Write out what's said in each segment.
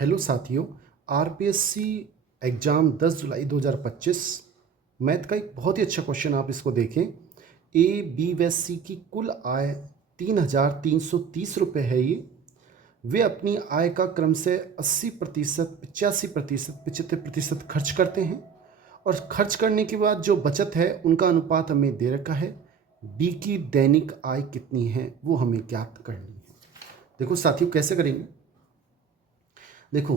Hello साथियों। RPSC exam 10 जुलाई 2025 math का एक बहुत ही अच्छा क्वेश्चन आप इसको देखें। ए बी व सी की कुल आय 3,330 रुपये है। ये वे अपनी आय का क्रम से 80%, 85%, 75% खर्च करते हैं और खर्च करने के बाद जो बचत है उनका अनुपात हमें दे रखा है। बी की दैनिक आय कितनी है वो हमें ज्ञात करनी है। देखो साथियों कैसे करेंगे। देखो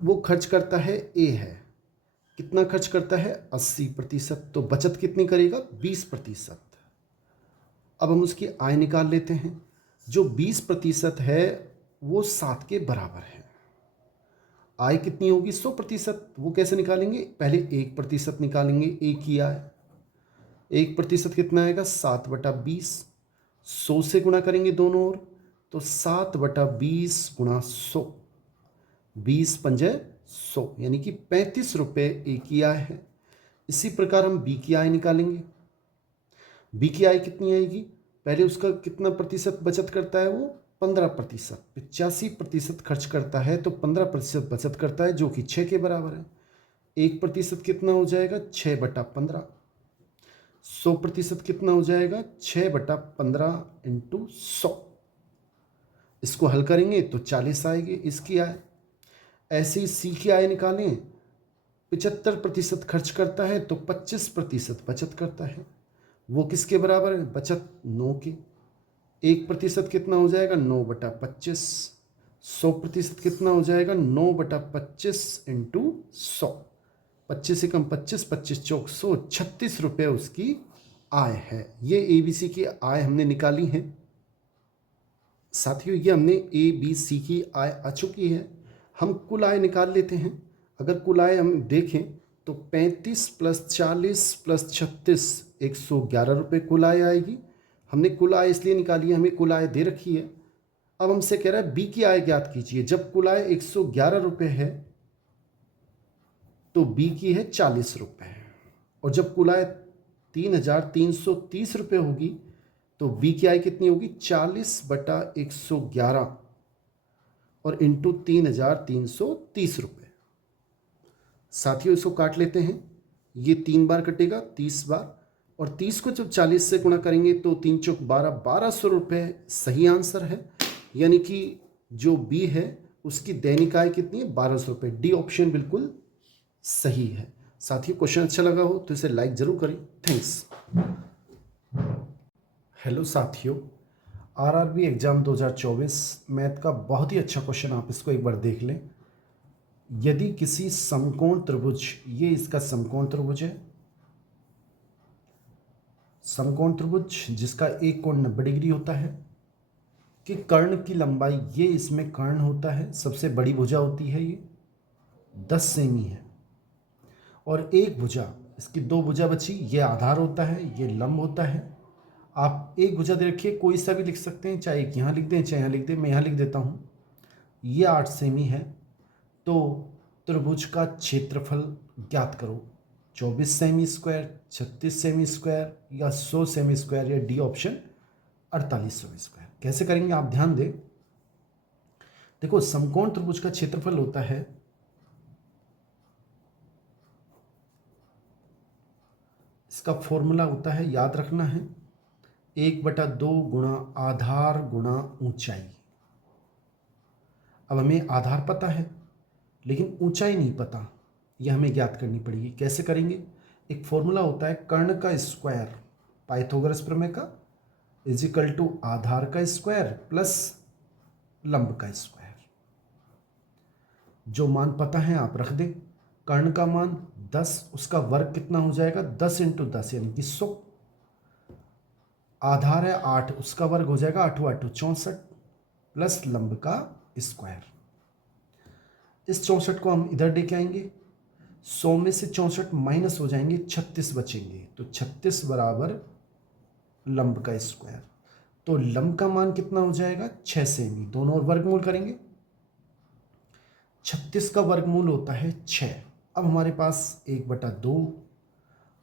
वो खर्च करता है, ए है, कितना खर्च करता है 80%, तो बचत कितनी करेगा 20%। अब हम उसकी आय निकाल लेते हैं। जो 20% है वो 7 के बराबर है। आय कितनी होगी 100%। वो कैसे निकालेंगे, पहले 1% निकालेंगे। ए की आय 1% कितना आएगा 7/20। 100 से गुणा करेंगे दोनों ओर, तो 7/20 गुणा 100, 20 पंजे 100, यानी कि 35 रुपये ए की आय है। इसी प्रकार हम बी की आय निकालेंगे। बी की आय कितनी आएगी, पहले उसका कितना प्रतिशत बचत करता है वो 15%। 85% खर्च करता है तो 15% बचत करता है, जो कि 6 के बराबर है। 1% कितना हो जाएगा 6/15। 100% कितना हो जाएगा 6/15 इंटू 100। इसको हल करेंगे तो 40 आएगी इसकी आय। ऐसे ही सी की आय निकालें। 75% खर्च करता है तो 25% बचत करता है। वो किसके बराबर है, बचत 9 की। 1% कितना हो जाएगा 9/25। 100% कितना हो जाएगा 9/25 इंटू 100। 25 से कम 25, 25 चौक 100, 36 रुपये उसकी आय है। ये ए बी सी की आय हमने निकाली है। साथियों ये हमने ए बी सी की आय आ चुकी है। हम कुल आय निकाल लेते हैं। अगर कुल आय हम देखें तो 35 + 40 + 36 111 रुपये कुल आय आएगी। हमने कुल आय इसलिए निकाली है, हमें कुल आय दे रखी है। अब हमसे कह रहा है बी की आय ज्ञात कीजिए। जब कुल आय 111 रुपये है तो बी की है 40 रुपये, और जब कुल आय 3,330 रुपये होगी तो बी की आय कितनी होगी 40/111 और इंटू 3,330 रुपये। साथियों इसको काट लेते हैं। ये 3 बार कटेगा 30 बार, और 30 को जब 40 से गुणा करेंगे तो 3 चौक 12, 1200 रुपये सही आंसर है। यानी कि जो बी है उसकी दैनिक आय कितनी है 1200 रुपये। डी ऑप्शन बिल्कुल सही है। साथियों क्वेश्चन अच्छा लगा हो तो इसे लाइक जरूर करें। थैंक्स। हेलो साथियों, आरआरबी एग्जाम 2024 मैथ का बहुत ही अच्छा क्वेश्चन, आप इसको एक बार देख लें। यदि किसी समकोण त्रिभुज, ये इसका समकोण त्रिभुज है, समकोण त्रिभुज जिसका एक कोण 90 डिग्री होता है, कि कर्ण की लंबाई, ये इसमें कर्ण होता है, सबसे बड़ी भुजा होती है, ये 10 सेमी है, और एक भुजा, इसकी 2 भुजा बची, ये आधार होता है, ये लंब होता है। आप एक भुजा दे रखिए, कोई सा भी लिख सकते हैं, चाहे यहाँ लिख दें चाहे यहाँ लिख दें। मैं यहाँ लिख देता हूँ, ये 8 सेमी है। तो त्रिभुज का क्षेत्रफल ज्ञात करो। 24 सेमी स्क्वायर, 36 सेमी स्क्वायर, या 100 सेमी स्क्वायर, या डी ऑप्शन 48 सेमी स्क्वायर। कैसे करेंगे आप ध्यान दें। देखो समकोण त्रिभुज का क्षेत्रफल होता है, इसका फॉर्मूला होता है, याद रखना है, 1/2 गुणा आधार गुणा ऊंचाई। अब हमें आधार पता है लेकिन ऊंचाई नहीं पता, यह हमें ज्ञात करनी पड़ेगी। कैसे करेंगे, एक फॉर्मूला होता है कर्ण का स्क्वायर, पाइथागोरस प्रमेय का, इजिकल टू आधार का स्क्वायर प्लस लंब का स्क्वायर। जो मान पता है आप रख दें। कर्ण का मान 10, उसका वर्ग कितना हो जाएगा 10 × 10 यानी कि 100। आधार है 8, उसका वर्ग हो जाएगा 8 × 8 64, प्लस लंब का स्क्वायर। इस 64 को हम इधर लेके आएंगे, 100 में से 64 माइनस हो जाएंगे, 36 बचेंगे, तो 36 बराबर लंब का स्क्वायर। तो लंब का मान कितना हो जाएगा 6 सेमी। दोनों और वर्गमूल करेंगे, 36 का वर्गमूल होता है 6। अब हमारे पास 1/2,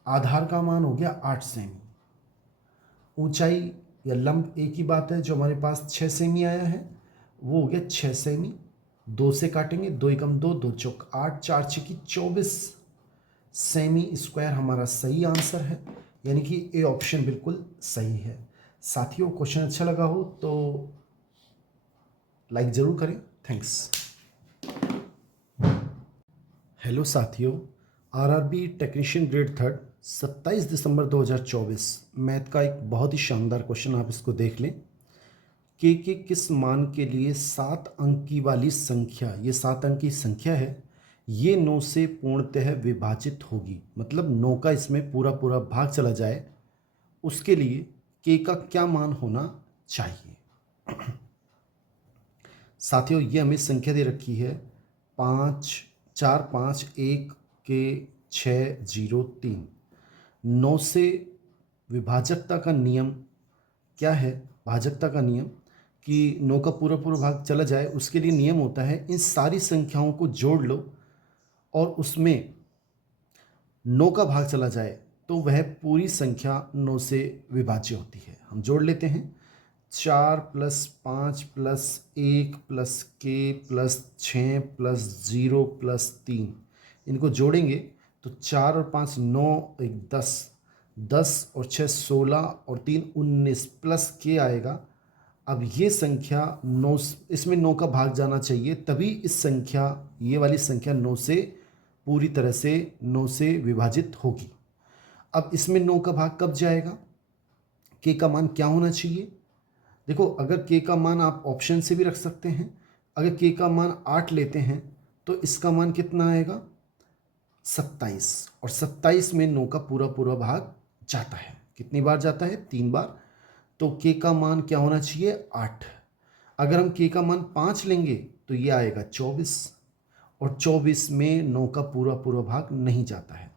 आधार का मान हो गया 8 सेमी, ऊंचाई या लंब एक ही बात है, जो हमारे पास 6 सेमी आया है वो हो गया 6 सेमी, 2 से काटेंगे, 2 एकम 2, 2 चौक 8, 4 छकी 24 सेमी स्क्वायर हमारा सही आंसर है, यानी कि ए ऑप्शन बिल्कुल सही है। साथियों, क्वेश्चन अच्छा लगा हो तो लाइक ज़रूर करें। थैंक्स। हेलो साथियों, आरआरबी टेक्नीशियन ग्रेड थर्ड 27 दिसंबर 2024 मैथ का एक बहुत ही शानदार क्वेश्चन, आप इसको देख लें। के किस मान के लिए 7 अंक की वाली संख्या, ये 7 अंक की संख्या है, ये 9 से पूर्णतः विभाजित होगी, मतलब 9 का इसमें पूरा पूरा भाग चला जाए, उसके लिए के का क्या मान होना चाहिए। साथियों, ये हमें संख्या दे रखी है 5 4 5 1 के 6 0 3। 9 से विभाजकता का नियम क्या है? भाजकता का नियम कि 9 का पूरा पूरा भाग चला जाए, उसके लिए नियम होता है इन सारी संख्याओं को जोड़ लो और उसमें 9 का भाग चला जाए तो वह पूरी संख्या 9 से विभाज्य होती है। हम जोड़ लेते हैं 4 + 5 + 1 + के + 6 + 0 + 3, इनको जोड़ेंगे तो 4 और 5 9, 1 10, 10 और 6 16 और 3 19 प्लस के आएगा। अब ये संख्या 9, इसमें 9 का भाग जाना चाहिए, तभी इस संख्या, ये वाली संख्या 9 से पूरी तरह से 9 से विभाजित होगी। अब इसमें 9 का भाग कब जाएगा? के का मान क्या होना चाहिए? देखो, अगर के का मान आप ऑप्शन से भी रख सकते हैं। अगर के का मान 8 लेते हैं तो इसका मान कितना आएगा? 27, और 27 में 9 का पूरा पूरा भाग जाता है। कितनी बार जाता है? 3 बार। तो के का मान क्या होना चाहिए? 8। अगर हम के का मान 5 लेंगे तो ये आएगा 24, और 24 में 9 का पूरा पूरा भाग नहीं जाता है।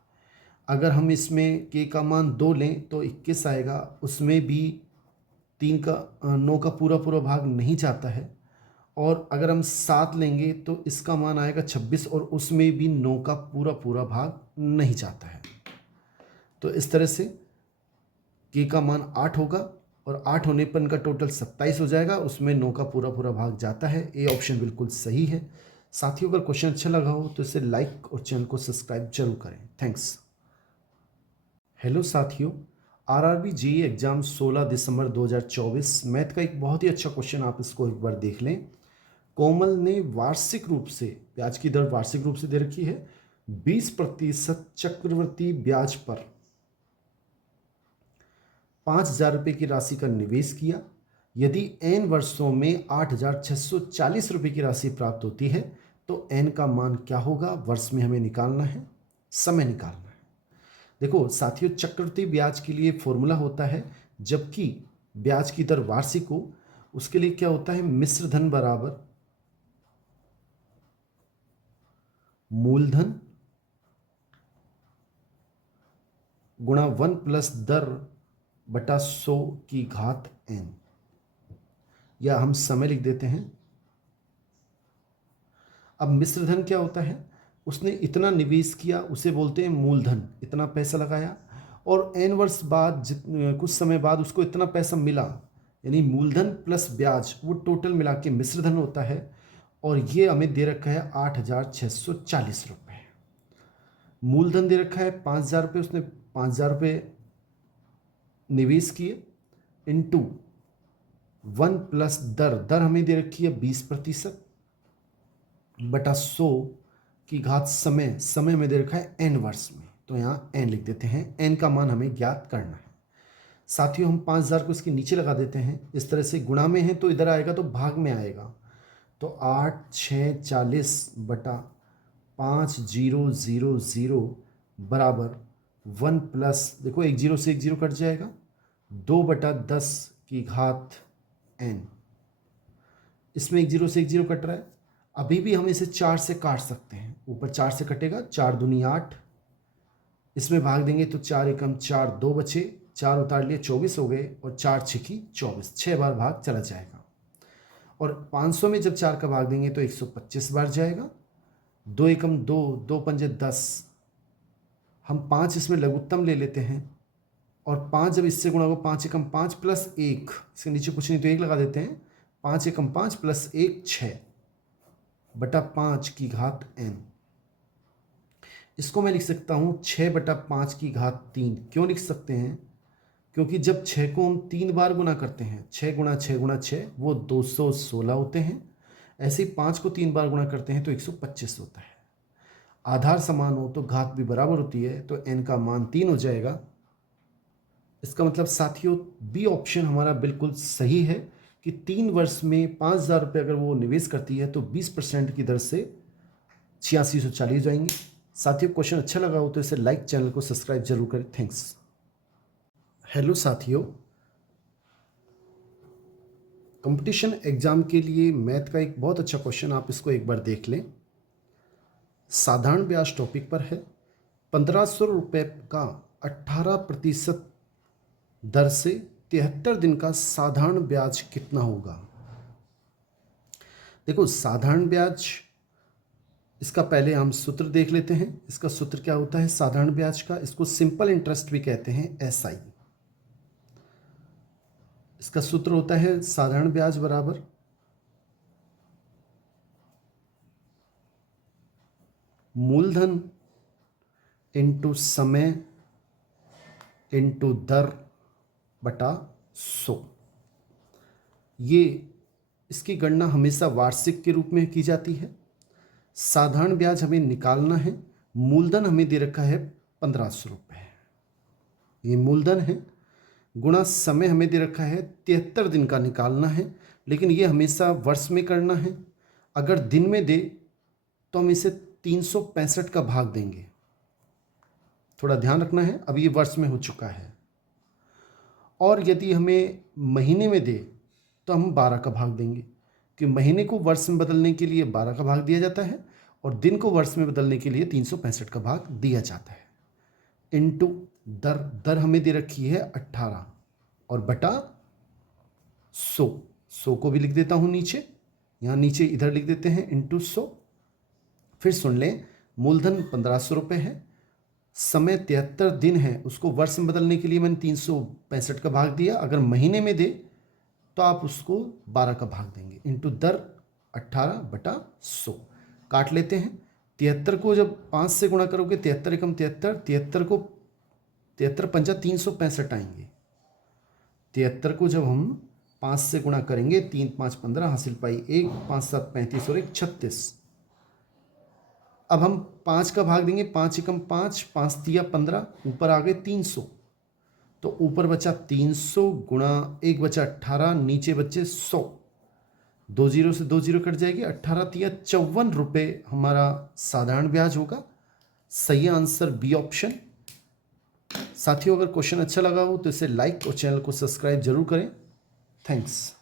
अगर हम इसमें के का मान 2 लें तो 21 आएगा, उसमें भी 9 का पूरा पूरा भाग नहीं जाता है। और अगर हम 7 लेंगे तो इसका मान आएगा 26, और उसमें भी 9 का पूरा पूरा भाग नहीं जाता है। तो इस तरह से के का मान 8 होगा, और 8 होने पर इनका टोटल 27 हो जाएगा, उसमें 9 का पूरा पूरा भाग जाता है। ए ऑप्शन बिल्कुल सही है। साथियों, अगर क्वेश्चन अच्छा लगा हो तो इसे लाइक और चैनल को सब्सक्राइब जरूर करें। थैंक्स। हेलो साथियों, आरआरबी जेईई एग्जाम 16 दिसंबर 2024 मैथ का एक बहुत ही अच्छा क्वेश्चन, आप इसको एक बार देख लें। कोमल ने वार्षिक रूप से, ब्याज की दर वार्षिक रूप से दे रखी है 20% चक्रवृद्धि ब्याज पर 5,000 रुपये की राशि का निवेश किया। यदि n वर्षों में 8,640 रुपये की राशि प्राप्त होती है तो n का मान क्या होगा? वर्ष में हमें निकालना है, समय निकालना है। देखो साथियों, चक्रवृद्धि ब्याज के लिए फॉर्मूला होता है, जबकि ब्याज की दर वार्षिक हो उसके लिए क्या होता है? मिश्र धन बराबर मूलधन गुणा 1 प्लस दर बटा 100 की घात n, या हम समय लिख देते हैं। अब मिश्र धन क्या होता है? उसने इतना निवेश किया, उसे बोलते हैं मूलधन, इतना पैसा लगाया, और n वर्ष बाद कुछ समय बाद उसको इतना पैसा मिला, यानी मूलधन प्लस ब्याज, वो टोटल मिला के मिश्र धन होता है। और ये हमें दे रखा है 8,640 रुपये। मूलधन दे रखा है 5,000 रुपये, उसने 5,000 रुपये निवेश किए, इंटू 1 प्लस दर, दर हमें दे रखी है 20% बटा 100 की घात समय, समय में दे रखा है n वर्ष में, तो यहाँ n लिख देते हैं। n का मान हमें ज्ञात करना है। साथियों, हम 5,000 को इसके नीचे लगा देते हैं, इस तरह से गुणा में है तो इधर आएगा तो भाग में आएगा, तो 8,640 बटा 5,000 बराबर 1 प्लस, देखो एक जीरो से एक जीरो कट जाएगा, 2 बटा 10 की घात n। इसमें एक जीरो से एक जीरो कट रहा है, अभी भी हम इसे 4 से काट सकते हैं, ऊपर 4 से कटेगा, 4 दूनी 8, इसमें भाग देंगे तो 4 एकम 4, 2 बचे, 4 उतार लिए 24 हो गए, और 4 छकी 24, 6 बार भाग चला जाएगा। और 500 में जब 4 का भाग देंगे तो 125 बार जाएगा, 2 एकम 2, 2 पंजे 10, हम 5 इसमें लघुत्तम ले लेते हैं, और 5 जब इससे गुणा होगा, 5 एकम 5 प्लस 1, इसके नीचे कुछ नहीं तो 1 लगा देते हैं, 5 एकम 5 प्लस 1 6, बटा 5 की घात n। इसको मैं लिख सकता हूँ 6 बटा 5 की घात 3। क्यों लिख सकते हैं? क्योंकि जब 6 को हम 3 बार गुना करते हैं, 6 गुणा 6 गुणा 6 वो 216 होते हैं। ऐसे ही 5 को 3 बार गुना करते हैं तो 125 होता है। आधार समान हो तो घात भी बराबर होती है, तो n का मान 3 हो जाएगा। इसका मतलब साथियों बी ऑप्शन हमारा बिल्कुल सही है कि 3 वर्ष में 5,000 रुपये अगर वो निवेश करती है तो 20% की दर से 8640 जाएंगे। साथियों क्वेश्चन अच्छा लगा हो तो इसे लाइक, चैनल को सब्सक्राइब जरूर करें। थैंक्स। हेलो साथियों, कंपटीशन एग्जाम के लिए मैथ का एक बहुत अच्छा क्वेश्चन, आप इसको एक बार देख लें। साधारण ब्याज टॉपिक पर है। 1500 रुपये का 18% दर से 73 दिन का साधारण ब्याज कितना होगा? देखो साधारण ब्याज, इसका पहले हम सूत्र देख लेते हैं। इसका सूत्र क्या होता है साधारण ब्याज का? इसको सिंपल इंटरेस्ट भी कहते हैं, SI। इसका सूत्र होता है साधारण ब्याज बराबर मूलधन इंटू समय इंटू दर बटा 100। ये इसकी गणना हमेशा वार्षिक के रूप में की जाती है। साधारण ब्याज हमें निकालना है, मूलधन हमें दे रखा है 1500 रुपये, ये मूलधन है, गुणा समय हमें दे रखा है 73 दिन का निकालना है, लेकिन ये हमेशा वर्ष में करना है। अगर दिन में दे तो हम इसे 365 का भाग देंगे। थोड़ा ध्यान रखना है, अब ये वर्ष में हो चुका है। और यदि हमें महीने में दे तो हम 12 का भाग देंगे, कि महीने को वर्ष में बदलने के लिए 12 का भाग दिया जाता है और दिन को वर्ष में बदलने के लिए 365 का भाग दिया जाता है। इनटू दर, दर हमें दे रखी है 18 और बटा 100 को भी लिख देता हूँ नीचे, यहाँ नीचे इधर लिख देते हैं इनटू 100। फिर सुन लें, मूलधन 1500 रुपये है, समय 73 दिन है, उसको वर्ष में बदलने के लिए मैंने 365 का भाग दिया। अगर महीने में दे तो आप उसको 12 का भाग देंगे, इनटू दर 18 बटा 100। काट लेते हैं। 73 को जब 5 से गुणा करोगे 73 एकम 73, 73 को 73 पंजा 365 आएंगे। 73 को जब हम 5 से गुणा करेंगे 3 5 15, हासिल पाई 1, 5 7 35 और 1 36। अब हम 5 का भाग देंगे, 5 एकम 5, 5 तिया 15, ऊपर आ गए 300, तो ऊपर बचा 300 गुणा 1 बचा 18, नीचे बचे 100, 2 जीरो से 2 जीरो कट जाएगी, 18 तिया 54 रुपये हमारा साधारण ब्याज होगा। सही आंसर बी ऑप्शन। साथियों अगर क्वेश्चन अच्छा लगा हो तो इसे लाइक और चैनल को सब्सक्राइब जरूर करें। थैंक्स।